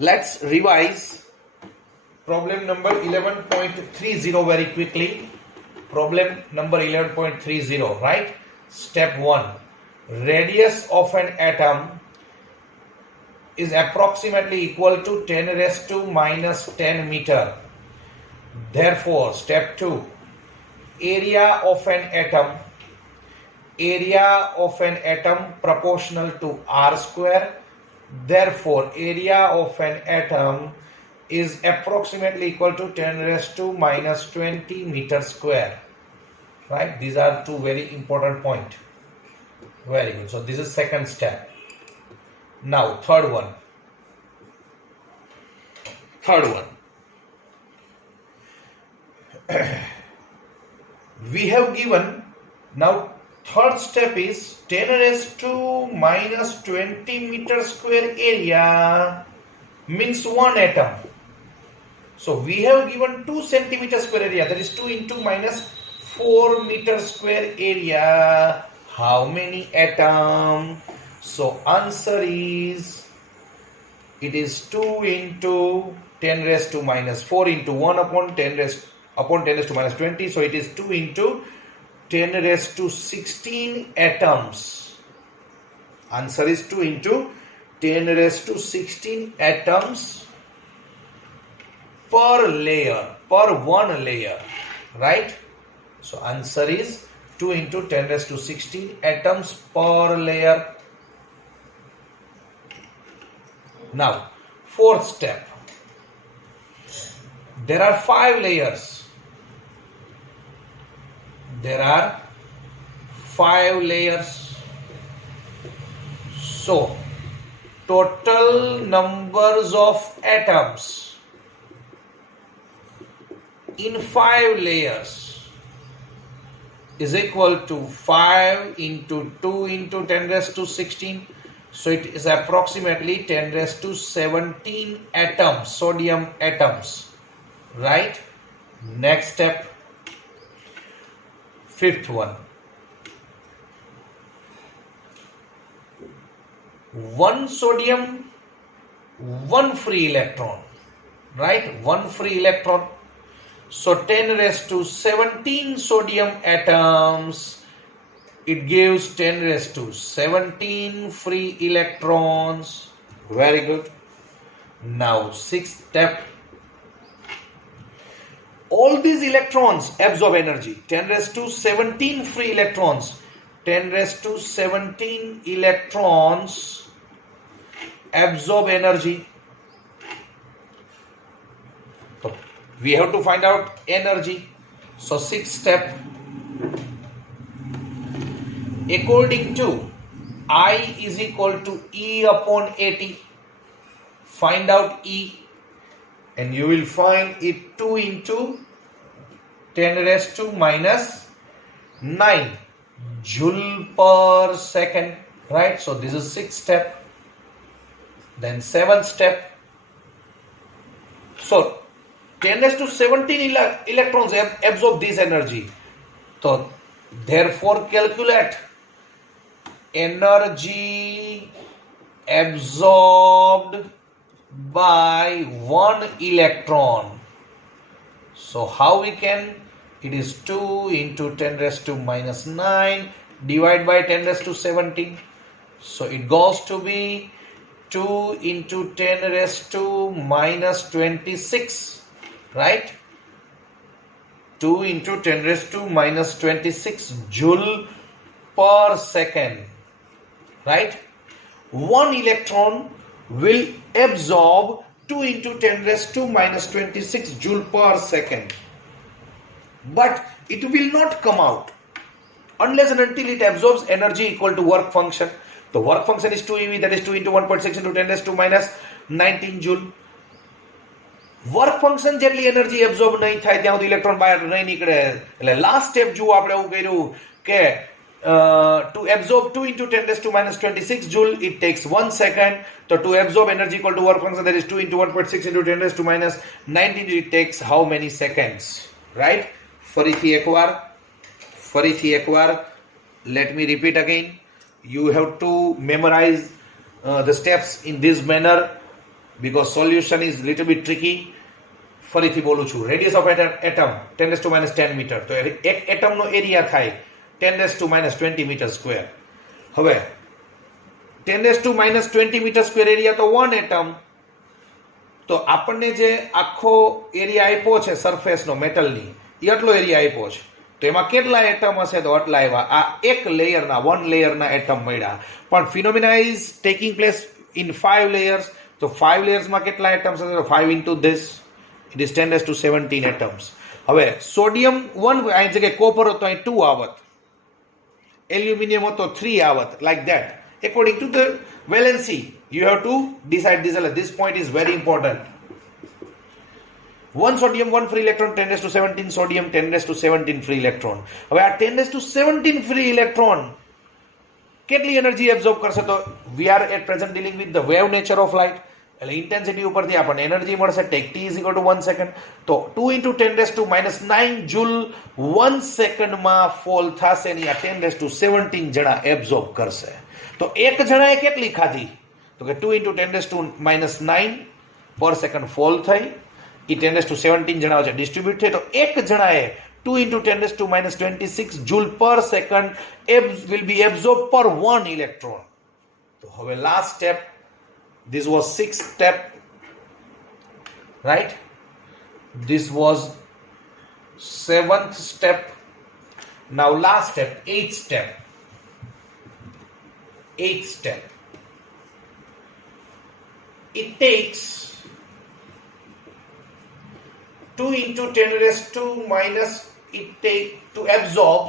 Let's revise problem number 11.30 very quickly. Problem number 11.30, right? Step 1. Radius of an atom is approximately equal to 10 raised to minus 10 meter. Therefore, step 2. Area of an atom proportional to r square. Therefore, area of an atom is approximately equal to 10 raised to minus 20 meter square. Right? These are two very important points. Very good. So this is second step. Now third one. We have given, now third step is 10 raised to minus 20 meter square area means one atom. So we have given 2 centimeter square area, that is 2 into minus 4 meter square area. How many atoms? So answer is, it is 2 into 10 raised to minus 4 into 1 upon 10 raised to minus 20. So it is 2 into 10 raised to 16 atoms. Answer is 2 into 10 raised to 16 atoms per layer, per one layer, right? So answer is 2 into 10 raised to 16 atoms per layer. Now, fourth step. There are 5 layers. There are 5 layers. So, total numbers of atoms in 5 layers is equal to 5 into 2 into 10 raised to 16. So it is approximately 10 raised to 17 atoms, sodium atoms, right? Next step, fifth one. 1 sodium, 1 free electron, right? 1 free electron. So 10 raised to 17 sodium atoms, it gives 10 raised to 17 free electrons. Very good. Now sixth step. All these electrons absorb energy. 10 raised to 17 free electrons. 10 raised to 17 electrons absorb energy. So we have to find out energy. So sixth step. According to I is equal to E upon AT. Find out E. And you will find it 2 into 10 raised to minus 9 joule per second, right? So this is sixth step. Then seventh step. So 10 raised to 17 electrons absorb this energy. So therefore calculate energy absorbed by 1 electron. So how we can? It is 2 into 10 raised to minus 9 divided by 10 raised to 17. So it goes to be 2 into 10 raised to minus 26, right? 2 into 10 raised to minus 26 joule per second, right? 1 electron will absorb 2 into 10 raised to minus 26 joule per second. But it will not come out unless and until it absorbs energy equal to work function. The work function is 2 eV, that is 2 into 1.6 into 10 raised to minus 19 joule. Work function જેટલી energy absorb નહીં થાય ત્યાં સુધી electron બહાર નહીં નીકળે. એટલે last step જુઓ આપણે એવું કર્યું કે to absorb 2 into 10 raised to minus 26 joule, it takes 1 second. So to absorb energy equal to work function, that is 2 into 1.6 into 10 raised to minus 19, it takes how many seconds? Right? ફરીથી એકવાર let me repeat again. You have to memorize the steps in this manner. because solution is little bit tricky. ફરીથી બોલું છું, radius of atom 10⁻10 metre, તો એક એટમનો area થાય 10⁻20 metre square. હવે 10⁻20 metre square area તો 1 એટમ, તો આપણને જે આખો એરિયા આપ્યો છે સરફેસનો મેટલની, એ આટલો એરિયા આપ્યો છે, તો એમાં કેટલા એટમ હશે? તો આટલા આવ્યા. આ એક લેયરના 1 લેયરના એટમ મળ્યા, પણ phenomena is taking place in 5 layers. તો 5 લેયર્સમાં કેટલા એટમ્સ હશે? તો 5 into this, it is 10⁻17 atoms. હવે સોડિયમ 1, અહીં જગ્યાએ કોપર હતો અહીં 2 આવત, એલ્યુમિનિયમ હતો 3 આવત, like that. According to the valency, you have to decide this. This point is very important. 1 sodium, 1 free electron, 10⁻17 sodium, 10⁻17 free electron. હવે આ 10⁻17 free electron કેટલી એનર્જી એબ્ઝોર્બ કરશે? તો we are at present dealing with the wave nature of light. એટલે intensity ઉપરથી આપણને energy મળશે. Take t is equal to 1 second. તો 2 into 10⁻9 જૂલ 1 સેકન્ડમાં ફોલ થશે ને આ 10⁻17 જણા એબ્ઝોર્બ કરશે. તો એક જણાએ કેટલી ખાધી? તો કે 2 into 10⁻9 પર સેકન્ડ ફોલ થઈ, એ 10⁻17 જણા વચ્ચે ડિસ્ટ્રીબ્યુટ થઈ, તો એક જણાએ 2 into 10⁻26 જૂલ પર second will be absorbed per 1 electron. તો હવે last step, this was 6th step, right? This was 7th step. Now last step, 8th step. 8th step. It takes 2 into 10⁻⁻, it take to absorb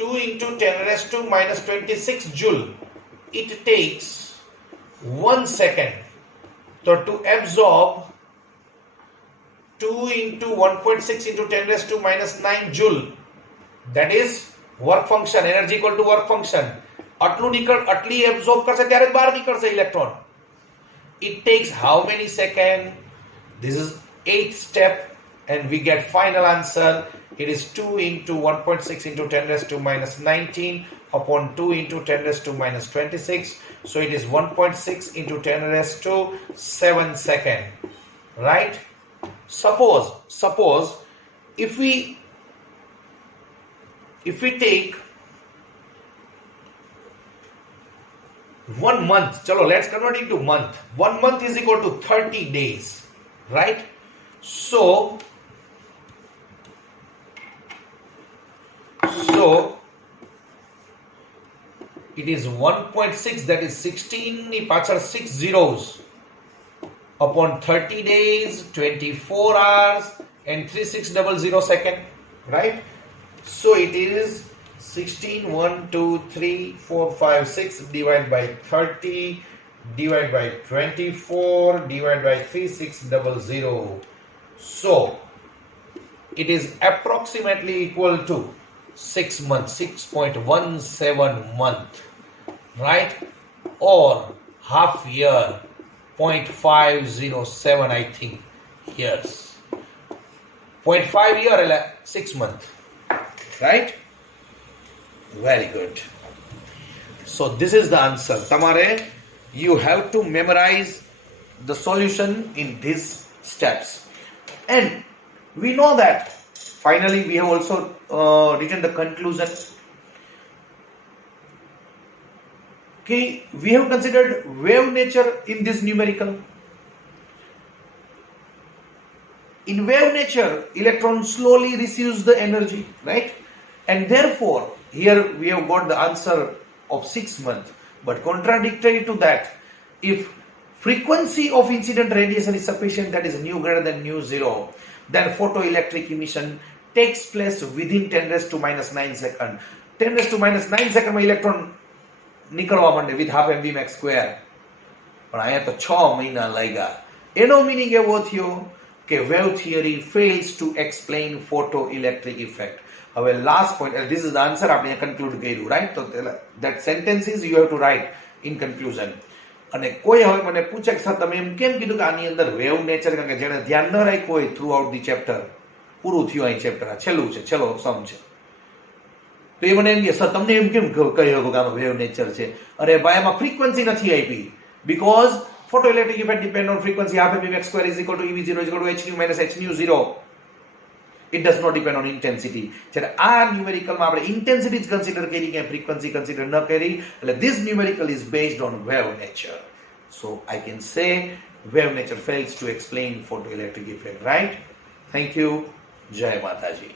2 into 10⁻26 joule. It takes 1 second. So to absorb 2 into 1.6 into 10⁻9 joule, that is work function, energy equal to work function. આટલી absorb કરશે ત્યારે બહાર નીકળશે electron. It takes how many seconds? This is 8th step and we get final answer. It is 2 into 1.6 into 10⁻19 upon 2 into 10⁻26. So it is 1.6 into 10⁻7 second. Right? Suppose if we take 1 month, chalo, let's convert into month. 1 month is equal to 30 days, right? So it is 1.6, that is 16 ની પાછળ 6 zeros upon 30 days, 24 hours and 3600 second, right? So it is 16, 1, 2, 3, 4, 5, 6 divided by 30 divided by 24 divided by 3600. So it is approximately equal to 6 months, 6.17 month, right? Or half year, 0.507, I think, years. 0.5 year, 6 months, right? Very good. So this is the answer. Tamare, you have to memorize the solution in these steps. And we know that finally we have also written the conclusion. Okay, we have considered wave nature in this numerical. In wave nature, electron slowly receives the energy, right? And therefore, here we have got the answer of 6 months. But contradictory to that, if frequency of incident radiation is sufficient, that is nu greater than nu 0, then photoelectric emission takes place within 10⁻9 second. 10⁻9 second માં electron નીકળવા માંડે with half mv max square. પણ અહીંયા તો 6 મહિના લાગ્યા. એનો meaning એવો થયો કે wave theory fails to explain photoelectric effect. હવે last point, this is the answer આપણે કન્ક્લુડ કર્યું, રાઈટ? તો that sentences you have to write in conclusion. અને કોઈ હવે મને પૂછે કે સર તમે એમ કેમ કીધું કે આની અંદર વેવ નેચર, કારણ કે જેણે ધ્યાન ન રાખ્યું હોય થ્રુ આઉટ ધી ચેપ્ટર, પૂરું થયું અહીં ચેપ્ટર, આ છેલ્લું છે, છેલ્લો સમ છે. તો એ મને એમ કે સર તમને એમ કેમ કહી શકો કે આનો વેવ નેચર છે? અરે ભાઈ આમાં ફ્રીક્વન્સી નથી આપી, because photoelectric effect depend on frequency half mv x square is equal to ev0 is equal to h nu minus h nu 0. It does not depend on intensity. જ્યારે આ ન્યુમેરિકલમાં આપણે intensity જ કન્સિડર કરી કે frequency consider ન કરી, એટલે this numerical is based on wave nature. So I can say wave nature fails to explain photoelectric effect, right? Thank you. Jai Mataji.